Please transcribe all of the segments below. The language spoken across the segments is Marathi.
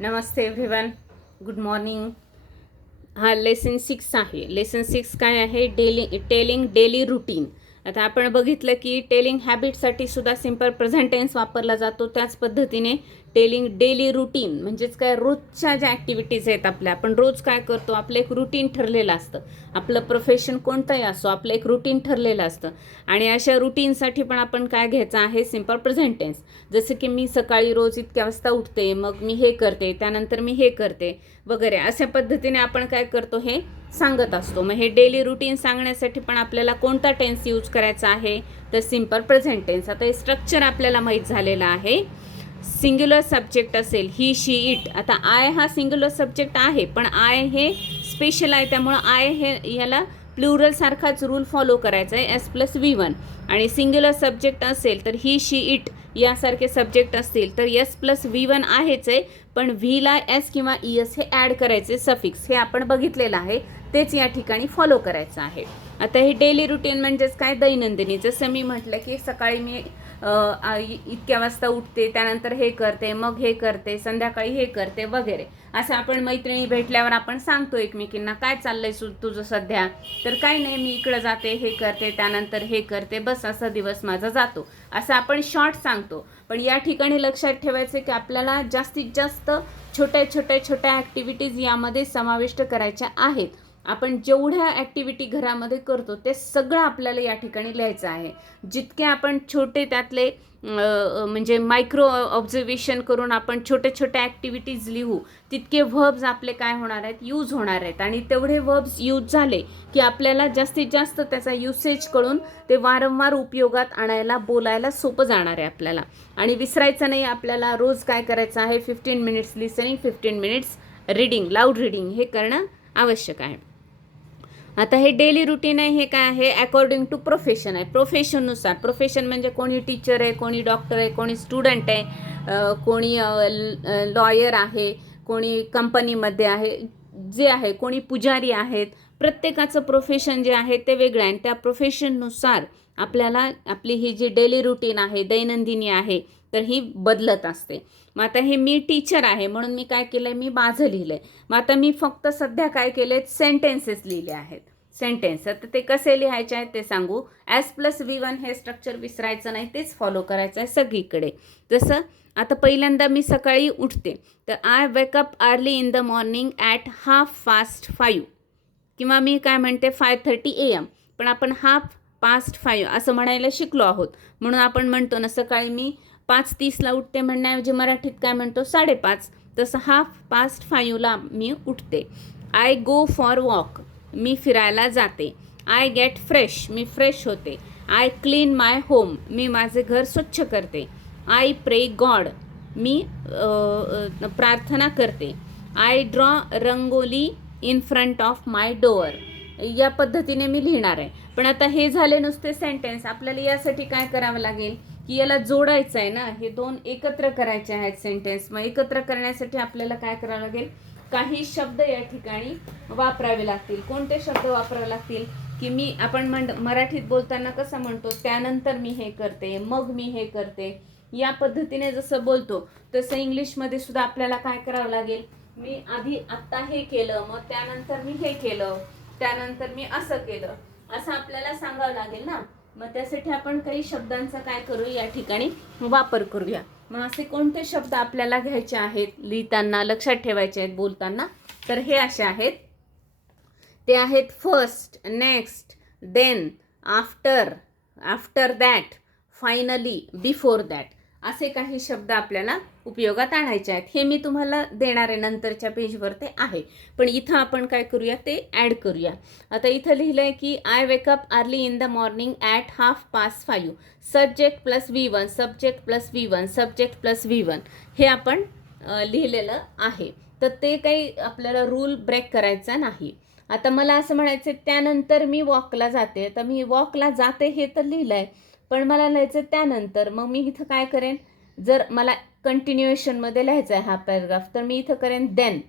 नमस्ते एव्हरीवन, गुड मॉर्निंग. हा लेसन 6 आहे. लेसन 6 काय आहे? Telling daily routine. आता आपण बघितलं की टेलिंग हॅबिटसाठी सुद्धा सिम्पल प्रेझेंट टेन्स वापरला जातो. त्याच पद्धतीने टेलिंग डेली रुटीन म्हणजेच काय, रोजच्या ज्या ॲक्टिव्हिटीज आहेत आपल्या, आपण रोज काय करतो, आपलं एक रुटीन ठरलेलं असतं. आपलं प्रोफेशन कोणतंही असो, आपलं एक रुटीन ठरलेलं असतं आणि अशा रुटीनसाठी पण आपण काय घ्यायचं आहे? Simple present tense. जसं की मी सकाळी रोज इतक्या वाजता उठते, मग मी हे करते, त्यानंतर मी हे करते वगैरे, अशा पद्धतीने आपण काय करतो, हे सांगत असतो. मग हे डेली रुटीन सांगण्यासाठी पण आपल्याला कोणता टेन्स यूज करायचा आहे? तर सिम्पल प्रेझेंट टेन्स. आता हे स्ट्रक्चर आपल्याला माहीत झालेलं आहे. सिंग्युलर सब्जेक्ट असेल ही, शी, इट. आता आय हा सिंग्युलर सब्जेक्ट आहे, पण आय हे स्पेशल आहे, त्यामुळं आय हे याला प्लुरल सारखाच रूल फॉलो करायचा आहे, S+V1. आणि सिंग्युलर सब्जेक्ट असेल तर ही, शी, इट यासारखे सब्जेक्ट असतील तर S+V1 आहेच आहे, पण व्हीला एस किंवा ES हे ॲड करायचे, सफिक्स. हे आपण बघितलेलं आहे, तेच या ठिकाणी फॉलो करायचं आहे. आता हे डेली रुटीन म्हणजेच काय? दैनंदिनी. जसं मी म्हटलं की सकाळी मी इतक्या वाजता उठते, त्यानंतर हे करते, मग हे करते, संध्याकाळी हे करते वगैरे. असं आपण मैत्रिणी भेटल्यावर आपण सांगतो एकमेकींना, काय चाललंय तुझं सध्या? तर काही नाही, मी इकडं जाते, हे करते, त्यानंतर हे करते, बस असा दिवस माझा जातो, असं आपण शॉर्ट सांगतो. पण या ठिकाणी लक्षात ठेवायचं की आपल्याला जास्तीत जास्त छोट्या ॲक्टिव्हिटीज यामध्ये समाविष्ट करायच्या आहेत. आपण जेवढ्या ॲक्टिव्हिटी घरामध्ये करतो ते सगळं आपल्याला या ठिकाणी लिहायचं आहे. जितके आपण छोटे त्यातले म्हणजे मायक्रो ऑब्झर्वेशन करून आपण छोट्या ॲक्टिव्हिटीज लिहू, तितके व्हर्ब्स आपले काय होणार आहेत? यूज होणार आहेत. आणि तेवढे व्हर्ब्स यूज झाले की आपल्याला जास्तीत जास्त त्याचा युसेज करून ते वारंवार उपयोगात आणायला, बोलायला सोपं जाणार आहे आपल्याला. आणि विसरायचं नाही. आपल्याला रोज काय करायचं आहे? 15 minutes listening, 15 minutes reading, loud reading हे करणं आवश्यक आहे. आता हे डेली रुटीन आहे, हे काय आहे? अकॉर्डिंग टू प्रोफेशन आहे. प्रोफेशननुसार. प्रोफेशन म्हणजे कोणी टीचर आहे, कोणी डॉक्टर आहे, कोणी स्टुडंट आहे, कोणी लॉयर आहे, कोणी कंपनीमध्ये आहे, जे आहे, कोणी पुजारी आहेत. प्रत्येकाचं प्रोफेशन जे आहे ते वेगळं आहे आणि त्या प्रोफेशननुसार आपल्याला आपली ही जी डेली रुटीन आहे, दैनंदिनी आहे, तर ही बदलत असते. मग आता हे मी टीचर आहे म्हणून मी काय केलं आहे? मी माझं लिहिलं आहे. मग आता मी फक्त सध्या काय केले आहेत? सेंटेन्सेस लिहिले आहेत. सेंटेन्स. आता ते कसे लिहायचे आहेत ते सांगू. S+V1 हे स्ट्रक्चर विसरायचं नाही, तेच फॉलो करायचं आहे सगळीकडे. जसं आता पहिल्यांदा मी सकाळी उठते, तर I wake up early in the morning at 5:30 किंवा मी काय म्हणते 5:30 AM, पण आपण 5:30 असं म्हणायला शिकलो आहोत. म्हणून आपण म्हणतो ना, सकाळी मी 5:30 उठते म्हणण्याऐवजी मराठीत काय म्हणतो? 5:30. तसं 5:30 मी उठते. आय गो फॉर वॉक, मी फिरायला जाते. I get fresh, me fresh होते. आय क्लीन माय होम, मी माझे घर स्वच्छ करते. आय प्रे गॉड, मी प्रार्थना करते. I draw rangoli in front of my door. या पद्धतीने मी लिहिणार आहे. पण आता हे झाले नुसते सेंटेन्स. आपल्याला यासाठी काय करावं लागेल की याला जोडायचं आहे ना, हे दोन एकत्र करायचे आहेत सेंटेन्स. मग एकत्र करण्यासाठी आपल्याला काय करावं लागेल? काही शब्द या ठिकाणी वापरावे लागतील. कोणते शब्द वापरावे लागतील? की मी आपण मराठीत बोलताना कसं म्हणतो? त्यानंतर मी हे करते, मग मी हे करते. या पद्धतीने जसं बोलतो तसं इंग्लिशमध्ये सुद्धा आपल्याला काय करावं लागेल? मी आधी आत्ता हे केलं, मग त्यानंतर मी हे केलं, त्यानंतर मी असं केलं, असं आपल्याला सांगावं लागेल ना. मग त्यासाठी आपण काही शब्दांचा काय करू? या ठिकाणी वापर करूया. मग असे कोणते शब्द आपल्याला घ्यायचे आहेत लिहिताना, लक्षात ठेवायचे आहेत बोलताना? तर हे असे आहेत. ते आहेत first, next, then, after, after that, finally, before that. असे काही शब्द आपल्याला उपयोगात आणायचे आहेत. हे मी तुम्हाला देणार आहे, नंतरच्या पेजवर ते आहे. पण इथं आपण काय करूया? ते ॲड करूया. आता इथं लिहिलं आहे की I wake up early in the morning at 5:30. Subject plus V1, subject plus V1, subject plus V1 हे आपण लिहिलेलं आहे. तर ते काही आपल्याला रूल ब्रेक करायचा नाही. आता मला असं म्हणायचं त्यानंतर मी वॉकला जाते. तर मी वॉकला जाते हे तर लिहिलं आहे, पण मला लिहायचं त्यानंतर. मग मी इथं काय करेन? जर मला कंटिन्युएशनमध्ये लिहायचं आहे हा पॅराग्राफ, तर मी इथं करेन देन.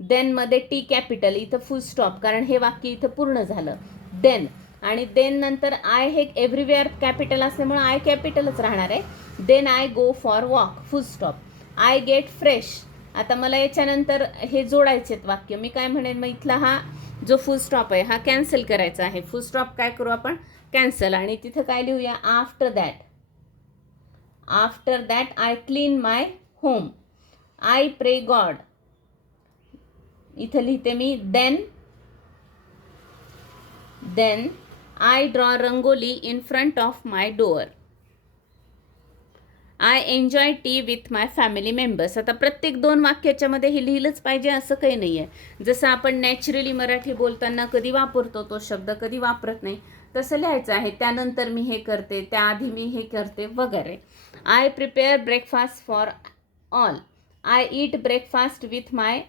देनमध्ये T कॅपिटल, इथं फुल स्टॉप, कारण हे वाक्य इथं पूर्ण झालं. देन. आणि देन नंतर आय हे एव्हरीवेअर कॅपिटल असल्यामुळे आय कॅपिटलच राहणार आहे. Then I go for walk, full stop. I get fresh, आता मला याच्यानंतर हे जोडायचेत वाक्य. मी काय म्हणेन, मग इथला हा जो फुल स्टॉप आहे हा कॅन्सल करायचा आहे. फुल स्टॉप काय करू आपण, कॅन्सल. आणि तिथं काय लिहूया, after that I clean my home, I pray God. इथं लिहिते मी then I draw rangoli in front of my door, I enjoy tea with my family members. आता प्रत्येक 2 वाक्याच्या मध्ये हे लिहिलंच पाहिजे असं काही नाही आहे. जसं आपण नॅचरली मराठी बोलताना कधी वापरतो तो शब्द, कधी वापरत नाही, तसं लिहायचं आहे. त्यानंतर मी हे करते, त्याआधी मी हे करते वगैरे. I prepare breakfast for all, I eat breakfast with my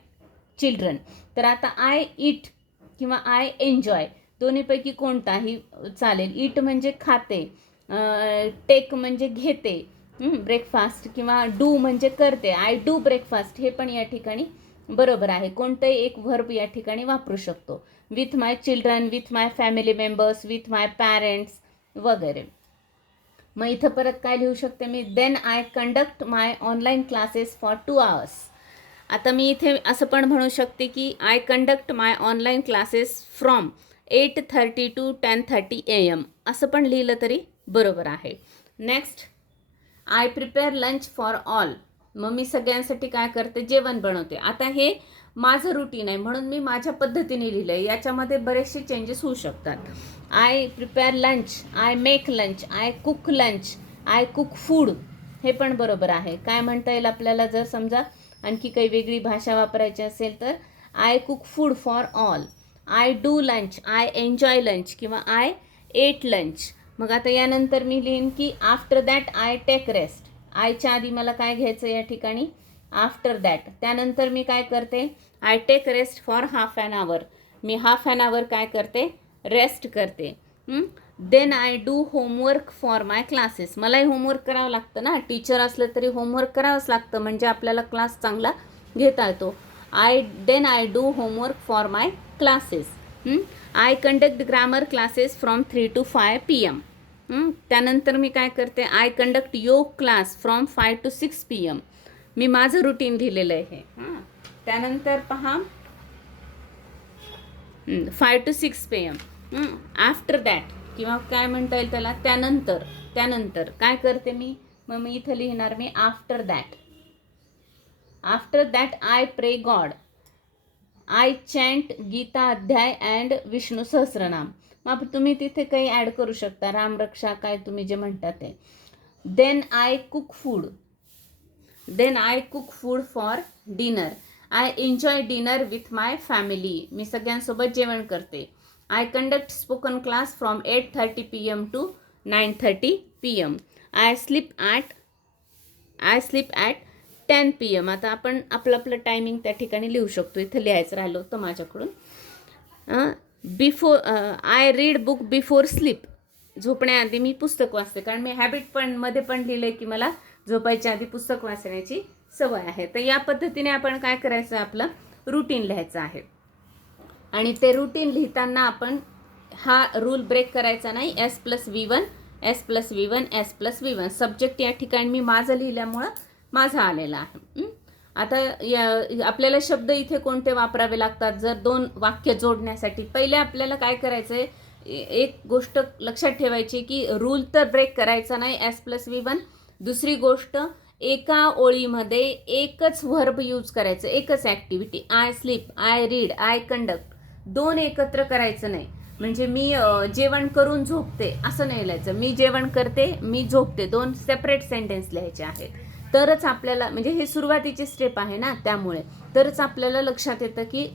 children. तर आता आय ईट किंवा आय एन्जॉय दोन्हीपैकी कोणताही चालेल. ईट म्हणजे खाते, टेक म्हणजे घेते ब्रेकफास्ट, किंवा डू म्हणजे करते, आय डू ब्रेकफास्ट, हे पण या ठिकाणी बरोबर आहे. कोणतंही एक व्हर्ब या ठिकाणी वापरू शकतो. With my children, with my family members, with my parents वगैरे. मग इथं परत काय लिहू शकते मी, then I conduct my online classes for 2 hours. आता मी इथे असं पण म्हणू शकते की I conduct my online classes from 8:30 to 10:30 AM, असं पण लिहिलं तरी बरोबर आहे. Next, I prepare lunch for all. मग मी सगळ्यांसाठी काय करते, जेवण बनवते. आता हे माझं रुटीन आहे म्हणून मी माझ्या पद्धतीने लिहिलं आहे. याच्यामध्ये बरेचसे चेंजेस होऊ शकतात. I prepare lunch, I make lunch, I cook lunch, I cook food, हे पण बरोबर आहे. काय म्हणता येईल आपल्याला, जर समजा आणखी काही वेगळी भाषा वापरायची असेल तर I cook food for all, I do lunch, I enjoy lunch, किंवा आय एट लंच. मग आता यानंतर मी लिहीन की after that I take rest. आयच्या आधी मला काय घ्यायचं या ठिकाणी, आफ्टर दॅट. त्यानंतर मी काय करते, I take rest for half an hour. मी हाफ ॲन आवर काय करते, रेस्ट करते. Then I do homework for my classes. मलाही होमवर्क करावं लागतं ना, टीचर असलं तरी होमवर्क करावंच लागतं, म्हणजे आपल्याला क्लास चांगला घेता येतो. Then I do homework for my classes. I conduct grammar classes from 3 to 5 PM. त्यानंतर मी काय करते, I conduct yoga class from 5 to 6 PM. मी माझं रुटीन लिहिलेलं आहे. त्यानंतर पहा 5 to 6 PM. आफ्टर दॅट, किंवा काय म्हणता येईल त्याला, त्यानंतर काय करते मी, मग मी इथं लिहिणार me after that I pray God, I chant Gita अध्याय अँड विष्णू सहस्रनाम. मग तुम्ही तिथे काही ॲड करू शकता, रामरक्षा काय तुम्ही जे म्हणता ते. Then I cook food for dinner, I enjoy dinner with my family. मी सगळ्यांसोबत जेवण करते. I conduct spoken class from 8:30 PM to 9:30 PM. I sleep at 10 PM. आता आपण आपलं टायमिंग त्या ठिकाणी लिहू शकतो. इथं लिहायचं राहिलं होतं माझ्याकडून. I read book before sleep. झोपण्याआधी मी पुस्तक वाचते, कारण मी हॅबिट पण मध्ये पण लिहिलं आहे की मला झोपायच्या आधी पुस्तक वाचण्याची सवय आहे. तर या पद्धतीने आपण काय करायचं, आपलं रुटीन लिहायचं आहे. आणि ते रुटीन लिहिताना आपण हा रूल ब्रेक करायचा नाही. S+V1 सब्जेक्ट या ठिकाणी मी माझं लिहिल्यामुळं माझा आलेला आहे. आता आपल्याला शब्द इथे कोणते वापरावे लागतात, जर 2 वाक्य जोडण्यासाठी. पहिले आपल्याला काय करायचं आहे, एक गोष्ट लक्षात ठेवायची की रूल तर ब्रेक करायचा नाही S+V1. दुसरी गोष्ट, एका ओळीमध्ये एकच व्हर्ब यूज करायचं, एकच activity. I sleep, I read, I conduct, 2 एकत्र करायचं नाही. म्हणजे मी जेवण करून झोपते असं नाही लिहायचं. मी जेवण करते, मी झोपते, 2 सेपरेट सेंटेन्स लिहायचे आहेत. तरच आपल्याला, म्हणजे हे सुरुवातीची स्टेप आहे ना, त्यामुळे तरच आपल्याला लक्षात येतं की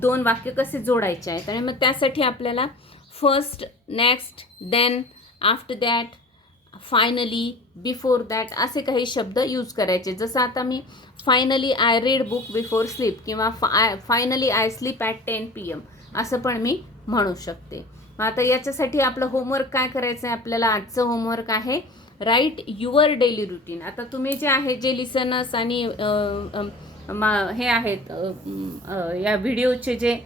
2 वाक्य कसे जोडायचे आहेत. आणि मग त्यासाठी आपल्याला first, next, then, after that, finally, before that असे काही शब्द यूज करायचे. जसं आता मी finally I read book before sleep, किंवा finally I sleep at 10 PM असं पण मी म्हणू शकते. आता याच्यासाठी आपलं होमवर्क काय करायचं आहे, आपल्याला आजचं होमवर्क आहे राईट युअर डेली रुटीन. आता तुम्ही जे आहे, जे लिसनर्स आणि हे आहेत, या व्हिडिओचे जे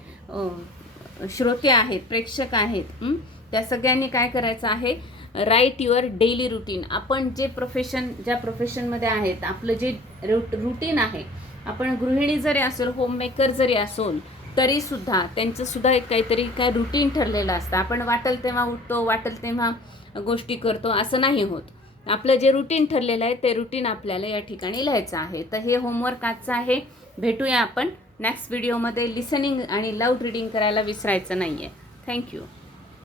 श्रोते आहेत, प्रेक्षक आहेत, त्या सगळ्यांनी काय करायचं आहे, राईट युअर डेली रुटीन. आपण जे ज्या प्रोफेशनमध्ये आहेत, आपलं जे रुटीन आहे, आपण गृहिणी जरी असेल, होममेकर जरी असोल, तरीसुद्धा त्यांचंसुद्धा एक काहीतरी काय रुटीन ठरलेलं असतं. आपण वाटेल तेव्हा उठतो, वाटेल तेव्हा गोष्टी करतो, असं नाही होत. आपलं जे रुटीन ठरलेलं आहे ते रुटीन आपल्याला या ठिकाणी लिहायचं आहे. तर हे होमवर्क आजचं आहे. भेटूया आपण नेक्स्ट व्हिडिओमध्ये. लिसनिंग आणि लाऊड रीडिंग करायला विसरायचं नाही आहे. थँक्यू.